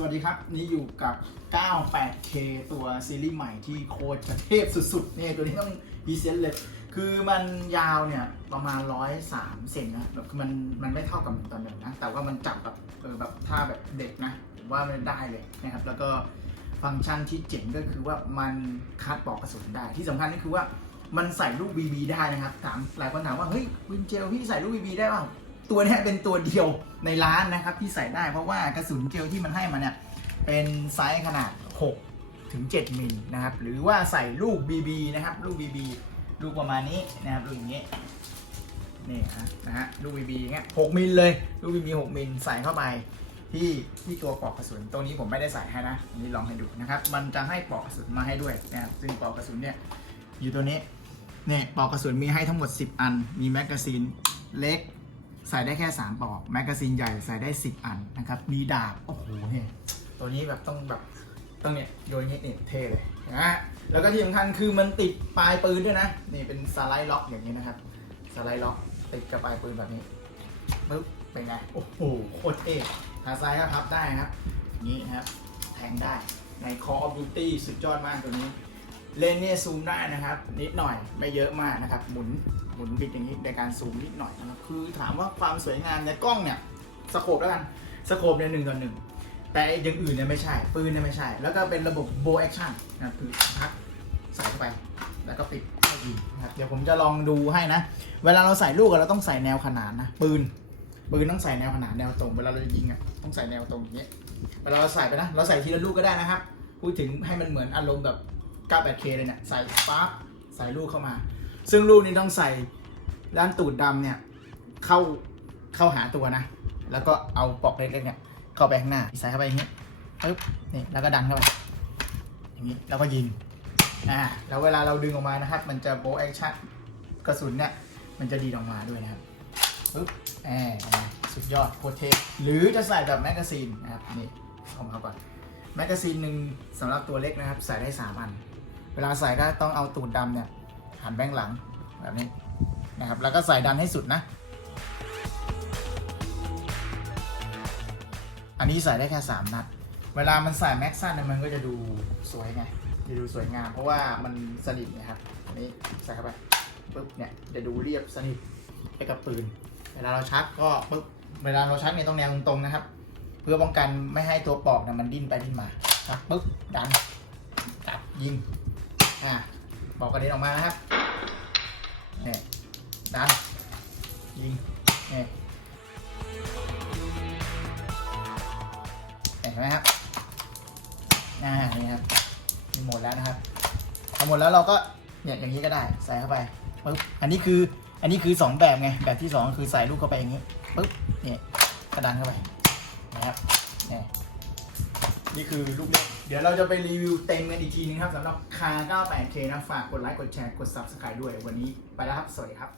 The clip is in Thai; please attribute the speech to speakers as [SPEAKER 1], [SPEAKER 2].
[SPEAKER 1] สวัสดีครับ นี่อยู่กับ 98K ตัวซีรีส์ใหม่ที่โคตรจะเทพสุดๆเนี่ยตัวนี้ต้องพรีเซนต์เลย คือมันยาวเนี่ยประมาณ 103เซนนะแบบคือมันมันไม่เท่ากับตอนหนึ่งนะ แต่ว่ามันจับแบบเออแบบท่าแบบเด็กนะผมว่ามันได้เลยนะครับ แล้วก็ฟังก์ชันที่เจ๋งก็คือว่ามันคัดปลอกกระสุนได้ ที่สำคัญก็คือว่ามันใส่ลูก BB ได้นะครับถามหลายคนถามว่าเฮ้ยวินเจลพี่ใส่ลูก BB ได้เปล่า ตัวนี้เป็นตัวเดียวในร้านนะครับที่ใส่ได้ เพราะว่ากระสุนเจลที่มันให้มาเนี่ยเป็นไซส์ขนาด 6 ถึง 7 มิลนะครับ หรือว่าใส่ลูก BB นะครับ ลูก BB ลูกประมาณนี้นะครับลูกอย่างนี้นี่นะฮะลูก BB อย่างเงี้ย6มิลเลยลูก BB 6มิลใส่เข้าไปที่ที่ตัวปลอกกระสุน ตรงนี้ผมไม่ได้ใส่ให้นะนนี้ลองให้ดูนะครับ มันจะให้ปลอกกระสุนมาให้ด้วยนะครับซึ่งปลอกกระสุนเนี่ยอยู่ตัวนี้เนี่ยปลอกกระสุนมีให้ทั้งหมด 10 อัน มีแมกกาซีนเล็ก ใส่ได้แค่ 3 ปลอก แมกกาซีนใหญ่ใส่ได้ 10 อันนะครับ มีดาบ โอ้โหเนี่ยตัวนี้แบบต้องแบบต้องเนี่ยโยนอย่างนี้นี่เท่เลยนะฮะแล้วก็ที่สำคัญคือมันติดปลายปืนด้วยนะ นี่เป็นสไลด์ล็อกอย่างนี้นะครับ สไลด์ล็อกติดกับปลายปืนแบบนี้ปึ๊บเป็นไง โอ้โหโคตรเท่ขาซ้ายก็พับได้ครับ นี้นะครับ แทงได้ใน Call of Duty สุดยอดมากตัวนี้ เลนส์เนี่ยซูมได้นะครับ นิดหน่อยไม่เยอะมากนะครับ หมุน หมุนบิดอย่างนี้ในการซูมนิดหน่อยนะครับคือถามว่าความสวยงามในกล้องเนี่ยสโคปแล้วกันสโคปเนี่ยหนึ่งต่อหนึ่งแต่อย่างอื่นเนี่ยไม่ใช่ ปืนเนี่ยไม่ใช่ แล้วก็เป็นระบบโบแอคชั่นนะครับคือพักใส่เข้าไป แล้วก็ปิดให้ยิงนะครับเดี๋ยวผมจะลองดูให้นะ เวลาเราใส่ลูกอะเราต้องใส่แนวขนานนะปืนปืนต้องใส่แนวขนานแนวตรงเวลาเราจะยิงอะต้องใส่แนวตรงอย่างเงี้ยเวลาเราใส่ไปนะเราใส่ทีละลูกก็ได้นะครับพูดถึงให้มันเหมือนอารมณ์แบบ 98K เลยเนี่ยใส่ปั๊บใส่ลูกเข้ามา ซึ่งลูกนี้ต้องใส่ด้านตูดดำเนี่ยเข้าเข้าหาตัวนะ แล้วก็เอาปลอกเล็กๆเนี่ยเข้าไปข้างหน้าใส่เข้าไปอย่างนี้ปึ๊บนี่แล้วก็ดันเข้าไปอย่างนี้แล้วก็ยิงอ่าแล้วเวลาเราดึงออกมานะครับ มันจะโบแอคชั่นกระสุนเนี่ยมันจะดีออกมาด้วยนะครับปึ๊บแอบสุดยอดโคตรเทพหรือจะใส่แบบแมกกาซีนนะครับนี่เอามาก่อนแมกกาซีนหนึ่งสำหรับตัวเล็กนะครับ ใส่ได้สามอัน เวลาใส่ก็ต้องเอาตูดดำเนี่ย หันแบงหลังแบบนี้นะครับแล้วก็ใส่ดันให้สุดนะ อันนี้ใส่ได้แค่ 3 นัด เวลามันใส่แม็กซันเนี่ยมันก็จะดูสวยไงจะดูสวยงาม เพราะว่ามันสนิทนะครับอันนี้ใส่เข้าไปปุ๊บเนี่ยจะดูเรียบสนิทไปกับปืน เวลาเราชักก็ปุ๊บเวลาเราชักเนี่ยต้องแนวตรงๆนะครับ เพื่อป้องกันไม่ให้ตัวปอกเนี่ยมันดิ้นไปดิ้นมาชักปุ๊บดันจับยิงอ่า ปอกกระเด็นออกมานะครับเนี่ยดันยิงเนี่ยเห็นไหมครับอ่านี่ครับมีหมดแล้วนะครับพอหมดแล้วเราก็เนี่ยอย่างนี้ก็ได้ใส่เข้าไปปุ๊บอันนี้คืออันนี้คือสองแบบไงแบบที่สองคือใส่ลูกเข้าไปอย่างนี้ปุ๊บเนี่ยกระดันเข้าไปนะครับเนี่ย นี่คือลูกเล่นเดี๋ยวเราจะไปรีวิวเต็มกันอีกทีนึงครับสำหรับคา 98K นะ ฝากกดไลค์ กดแชร์ กด Subscribe ด้วย วันนี้ไปแล้วครับ สวัสดีครับ